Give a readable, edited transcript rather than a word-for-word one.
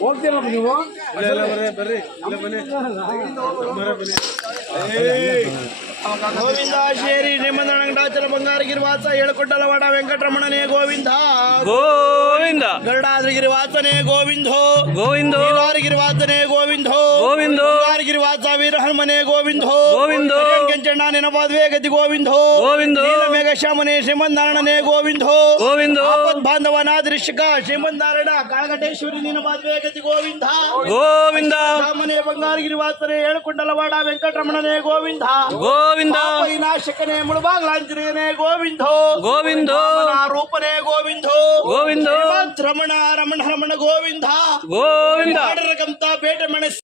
ಹೋಗ್ತೀರಲ್ಲ ನೀವು ಬರ್ರಿ ಗೋವಿಂದ ಶೇರಿ ಶ್ರೀಮಂತರಂಗಡಾಚಲ ಬಂಗಾರಗಿರಿವಾಸ ಏಳುಕೊಂಡಲವಾಡ ವೆಂಕಟರಮಣನೇ ಗೋವಿಂದ ಗೋವಿಂದ ಗರುಡಾದ್ರಿಗಿರಿವಾಸನೇ ಗೋವಿಂದೋ ಗೋವಿಂದೋ ಗಿರಿವಾಸನೇ ಗೋವಿಂದೋ ಗೋವಿಂದೋ ಗಿರಿವಾಸ ವೀರಹನುಮನೇ ಗೋವಿಂದೋ ಗೋವಿಂದೋ ಕೆಂಚಣ್ಣ ನೆನಪಾದ್ವೇ ಗತಿ ಗೋವಿಂದೋ ಗೋವಿಂದೋ ಮೇಘಶ್ಯಾಮನೇ ಶ್ರೀಮಂತನಾರಾಯಣನೇ ಗೋವಿಂದೋ ಗೋವಿಂದೋ ಬಾಂಧವನಾದೃಶ್ಯಕ ಶ್ರೀಮಂತನಾರಾಯಣ ಕಾಳಗಟೇಶ್ವರಿ ನೆನಪಾದ್ವೇ ಗತಿ ಗೋವಿಂದ ಗೋವಿಂದ ರಾಮನೇ ಬಂಗಾರಗಿರಿವಾಸನೇ ಏಳುಕೊಂಡಲವಾಡ ವೆಂಕಟರಮಣನೇ ಗೋವಿಂದ ಗೋವಿಂದ ವಿನಾಶಕನೇ ಮುಳುಬಾಗ್ಲಾಂಜನೇಯನೇ ಗೋವಿಂದೋ ಗೋವಿಂದೋ ರೂಪನೇ ಗೋವಿಂದೋ ಗೋವಿಂದೋ ರಮಣ ರಮಣ ರಮಣ ಗೋವಿಂದ ಗೋವಿಂದ ಬೇಟೆ ಮನಸ್ಸು